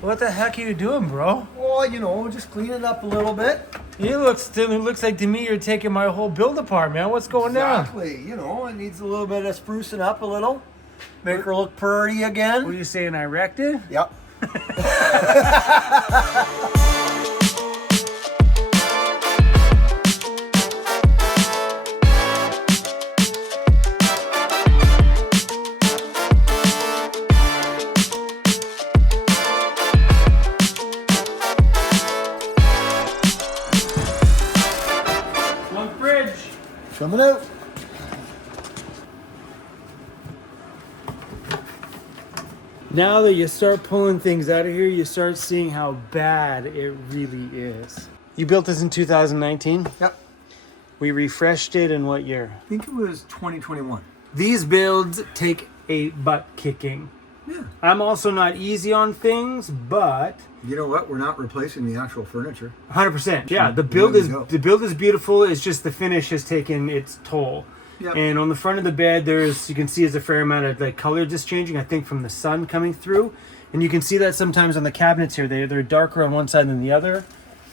What the heck are you doing, bro? Well, you know, just clean it up a little bit. It looks like to me you're taking my whole build apart, man. What's going on? Exactly. You know, it needs a little bit of sprucing up a little. Make her look pretty again. What are you saying, I wrecked it? Yep. Coming out. Now that you start pulling things out of here, you start seeing how bad it really is. You built this in 2019? Yep. We refreshed it in what year? I think it was 2021. These builds take a butt kicking. Yeah. I'm also not easy on things, but you know what? We're not replacing the actual furniture. 100%. Yeah, the build is beautiful. It's just the finish has taken its toll. Yep. And on the front of the bed, you can see there's a fair amount of like color just changing, I think, from the sun coming through. And you can see that sometimes on the cabinets here. They're darker on one side than the other.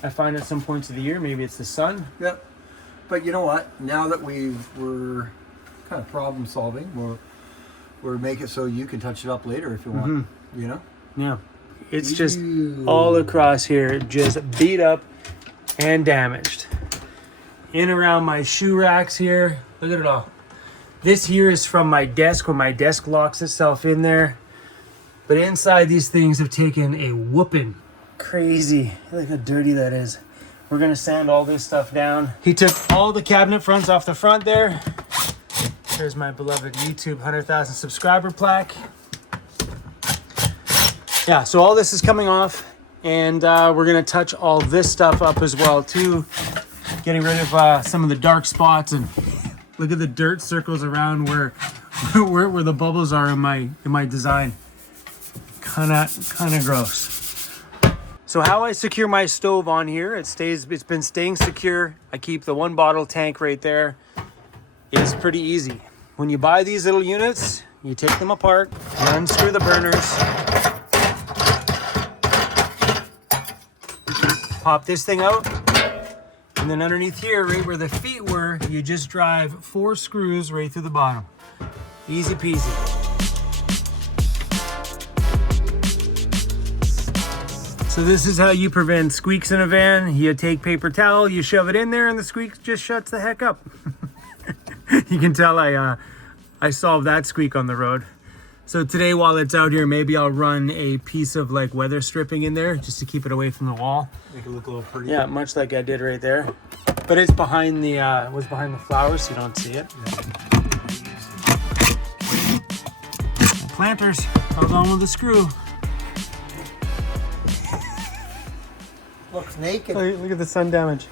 I find at some points of the year, maybe it's the sun. Yep. But you know what? Now that we're kind of problem solving, we'll make it so you can touch it up later if you want. Mm-hmm. You know? Yeah. It's just all across here, just beat up and damaged. In around my shoe racks here, look at it all. This here is from my desk, where my desk locks itself in there. But inside, these things have taken a whooping. Crazy. Look how dirty that is. We're gonna sand all this stuff down. He took all the cabinet fronts off the front there. There's my beloved YouTube 100,000 subscriber plaque. Yeah, so all this is coming off, and we're gonna touch all this stuff up as well too. Getting rid of some of the dark spots, and look at the dirt circles around where the bubbles are in my design. Kinda gross. So how I secure my stove on here, it's been staying secure. I keep the 1 bottle tank right there. It's pretty easy. When you buy these little units, you take them apart, you unscrew the burners, pop this thing out, and then underneath here, right where the feet were, you just drive 4 screws right through the bottom. Easy peasy. So this is how you prevent squeaks in a van. You take paper towel, you shove it in there, and the squeak just shuts the heck up. You can tell I solved that squeak on the road. So today, while it's out here, maybe I'll run a piece of like weather stripping in there just to keep it away from the wall. Make it look a little pretty. Yeah, much like I did right there. But it's behind the behind the flowers, so you don't see it. Yeah. Planters held on with a screw. Looks naked. Look at the sun damage.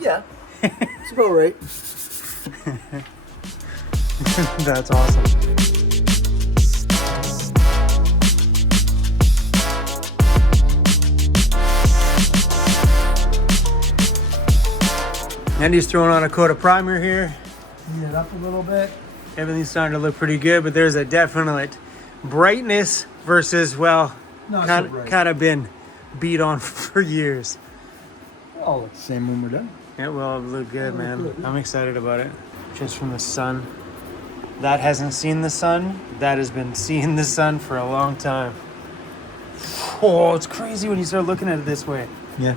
Yeah, it's about right. That's awesome. Andy's throwing on a coat of primer here. Clean it up a little bit. Everything's starting to look pretty good, but there's a definite brightness versus, well, kind of been beat on for years. All look the same when we're done. It will look good, man. I'm excited about it. Just from the sun. That hasn't seen the sun. That has been seeing the sun for a long time. Oh, it's crazy when you start looking at it this way. Yeah.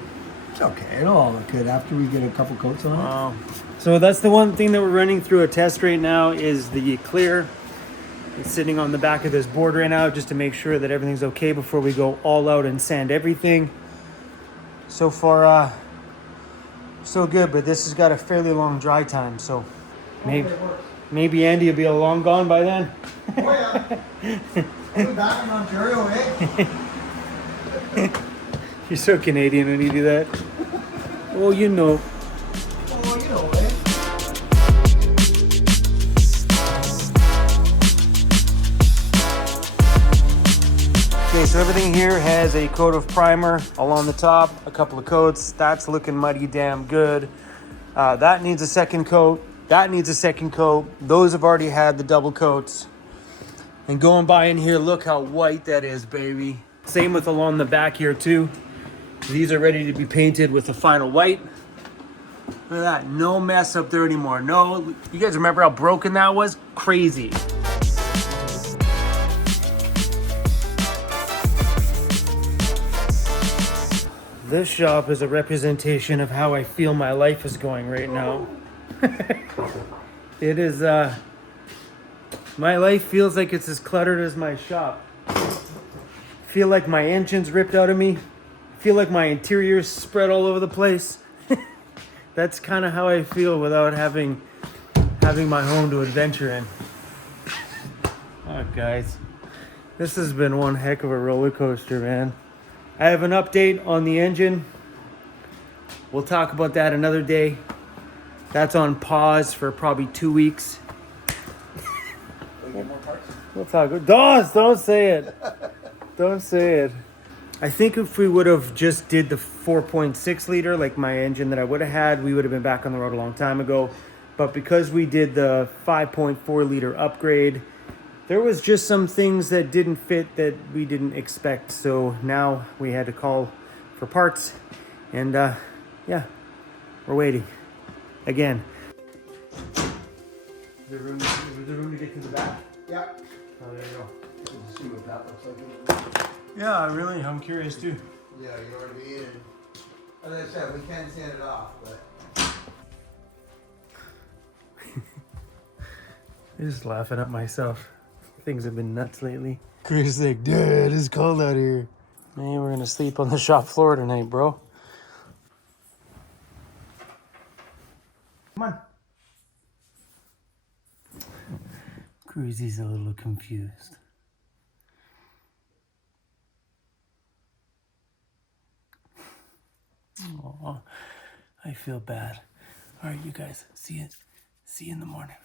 It's okay. It'll all look good after we get a couple coats on it. Oh. So that's the one thing that we're running through a test right now is the clear. It's sitting on the back of this board right now just to make sure that everything's okay before we go all out and sand everything. So far, so good, but this has got a fairly long dry time, so maybe Andy will be long gone by then. Oh yeah. I'll be back in Ontario, eh? You're so Canadian when you do that. Oh, you know. Oh, you know, eh? Okay, so everything here has a coat of primer along the top, a couple of coats. That's looking mighty damn good. That needs a second coat. That needs a second coat. Those have already had the double coats. And going by in here, look how white that is, baby. Same with along the back here too. These are ready to be painted with the final white. Look at that, no mess up there anymore. No, you guys remember how broken that was? Crazy. This shop is a representation of how I feel my life is going right now. It is, my life feels like it's as cluttered as my shop. Feel like my engine's ripped out of me. Feel like my interior's spread all over the place. That's kind of how I feel without having my home to adventure in. Oh, guys, this has been one heck of a roller coaster, man. I have an update on the engine. We'll talk about that another day. That's on pause for probably 2 weeks. We'll talk. Don't say it. Don't say it. I think if we would have just did the 4.6 liter, like my engine that I would have had, we would have been back on the road a long time ago. But because we did the 5.4 liter upgrade, there was just some things that didn't fit that we didn't expect. So now we had to call for parts. And yeah, we're waiting. Again. Is there room to get to the back? Yeah. Oh, there you go. Let's see what that looks like. Yeah, really, I'm curious too. Yeah, you already in. As I said, we can sand it off, but. I'm just laughing at myself. Things have been nuts lately. Chris is like, Dad, it's cold out here. Man, we're gonna sleep on the shop floor tonight, bro. Come on. Cruzy's a little confused. Oh, I feel bad. All right, you guys, see you in the morning.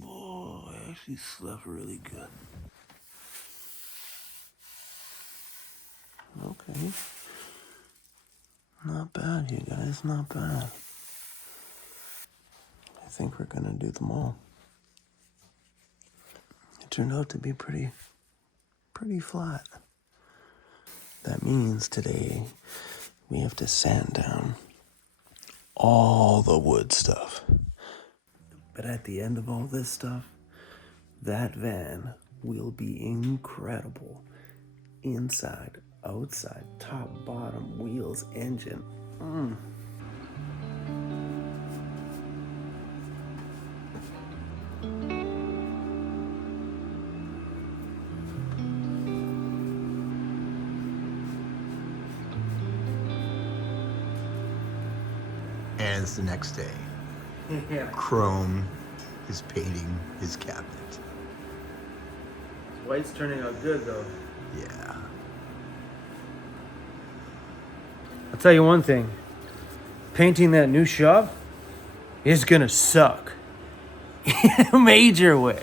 Oh, I actually slept really good. Okay. Not bad, you guys, not bad. I think we're gonna do them all. It turned out to be pretty flat. That means today we have to sand down all the wood stuff. But at the end of all this stuff, that van will be incredible. Inside, outside, top, bottom, wheels, engine. And it's the next day. Yeah. Chrome is painting his cabinet. White's turning out good though. Yeah. I'll tell you one thing. Painting that new shop is gonna suck. In a major way.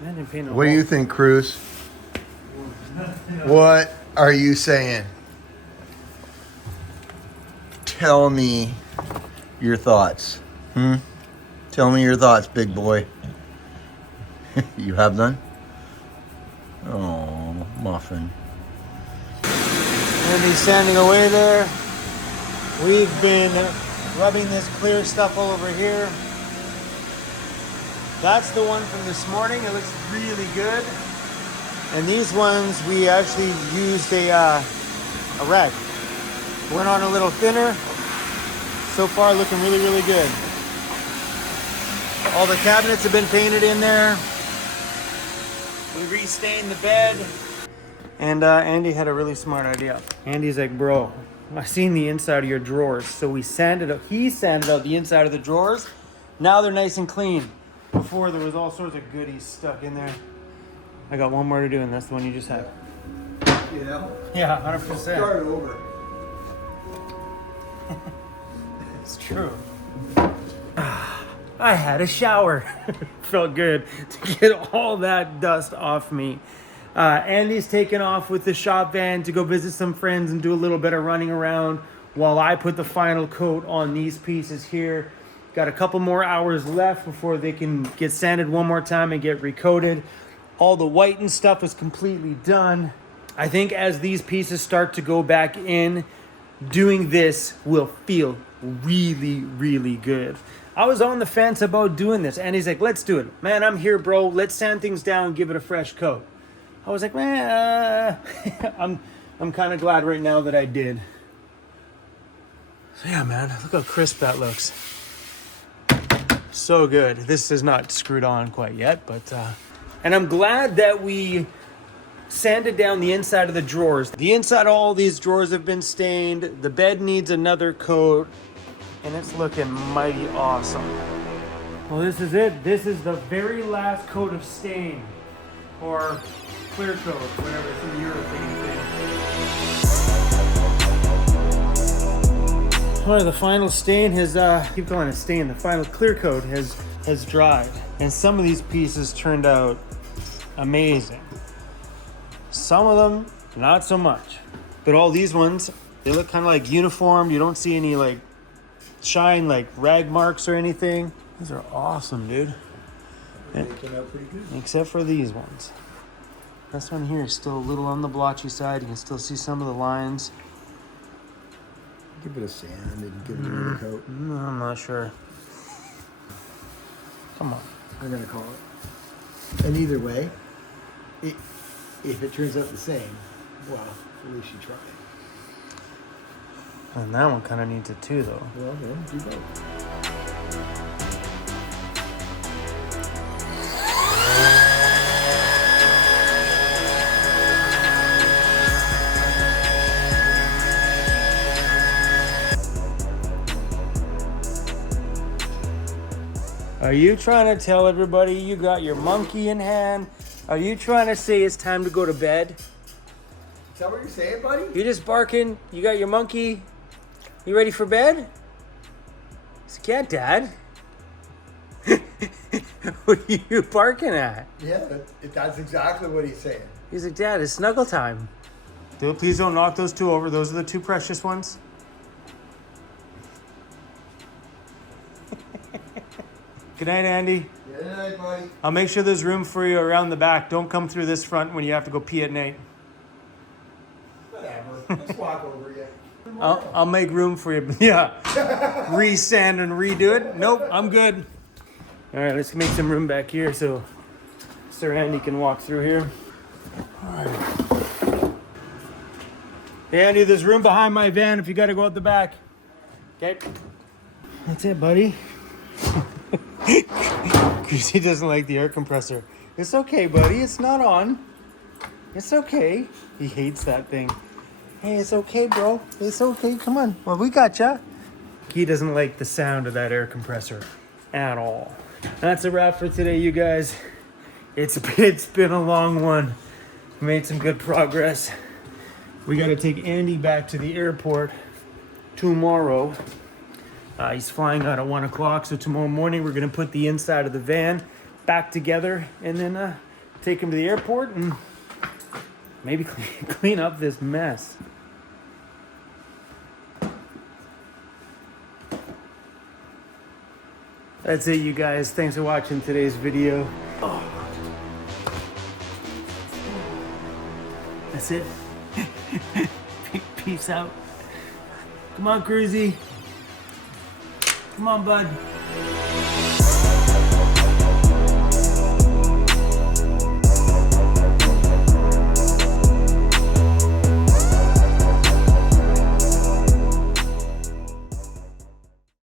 Imagine painting a What do you think, Cruz? What are you saying? Tell me your thoughts. Tell me your thoughts, big boy. You have none? Oh, muffin. And he's standing away there. We've been rubbing this clear stuff all over here. That's the one from this morning. It looks really good. And these ones, we actually used a rag. Went on a little thinner. So far, looking really, really good. All the cabinets have been painted in there. We restained the bed. And Andy had a really smart idea. Andy's like, bro, I seen the inside of your drawers. So we sanded up, he sanded out the inside of the drawers. Now they're nice and clean. Before there was all sorts of goodies stuck in there. I got one more to do and that's the one you just had. You know? Yeah, 100%. Start over. It's true. I had a shower. Felt good to get all that dust off me. Andy's taken off with the shop van to go visit some friends and do a little bit of running around while I put the final coat on these pieces here. Got a couple more hours left before they can get sanded one more time and get recoated. All the white and stuff is completely done. I think as these pieces start to go back in, doing this will feel really, really good. I was on the fence about doing this, and he's like, let's do it. Man, I'm here, bro. Let's sand things down, give it a fresh coat. I was like, man, I'm kind of glad right now that I did. So yeah, man, look how crisp that looks. So good. This is not screwed on quite yet, but and I'm glad that we sanded down the inside of the drawers. The inside of all these drawers have been stained. The bed needs another coat, and it's looking mighty awesome. Well, this is it. This is the very last coat of stain, or clear coat, whatever, some urethane thing. Well, the final stain has, keep calling it stain, the final clear coat has dried. And some of these pieces turned out amazing. Some of them, not so much. But all these ones, they look kind of like uniform. You don't see any like shine, like rag marks or anything. These are awesome, dude. They came out pretty good. Except for these ones. This one here is still a little on the blotchy side. You can still see some of the lines. Give it a sand and give it another coat. I'm not sure. Come on. I'm gonna call it. And either way, if it turns out the same, well, at least you tried. And that one kind of needs it too, though. Well, then do both. Are you trying to tell everybody you got your monkey in hand? Are you trying to say it's time to go to bed? Is that what you're saying, buddy? You just barking? You got your monkey? You ready for bed? He's like, yeah, Dad. What are you barking at? Yeah, that's exactly what he's saying. He's like, Dad, it's snuggle time. Dude, please don't knock those two over. Those are the two precious ones. Good night, Andy. Good night, buddy. I'll make sure there's room for you around the back. Don't come through this front when you have to go pee at night. Whatever. Let's walk over you. I'll make room for you. Yeah. Re-sand and redo it. Nope, I'm good. All right, let's make some room back here so Sir Andy can walk through here. All right. Hey, Andy, there's room behind my van if you got to go out the back. Okay. That's it, buddy. Because he doesn't like the air compressor. It's okay, buddy. It's not on. It's okay. He hates that thing. Hey, it's okay, bro. It's okay. Come on. Well, we got ya. He doesn't like the sound of that air compressor at all. That's a wrap for today, you guys. It's been a long one. We made some good progress. We got to take Andy back to the airport tomorrow. He's flying out at 1 o'clock, so tomorrow morning we're going to put the inside of the van back together and then take him to the airport and maybe clean up this mess. That's it, you guys. Thanks for watching today's video. Oh. That's it. Peace out. Come on, Cruzy. Come on, bud.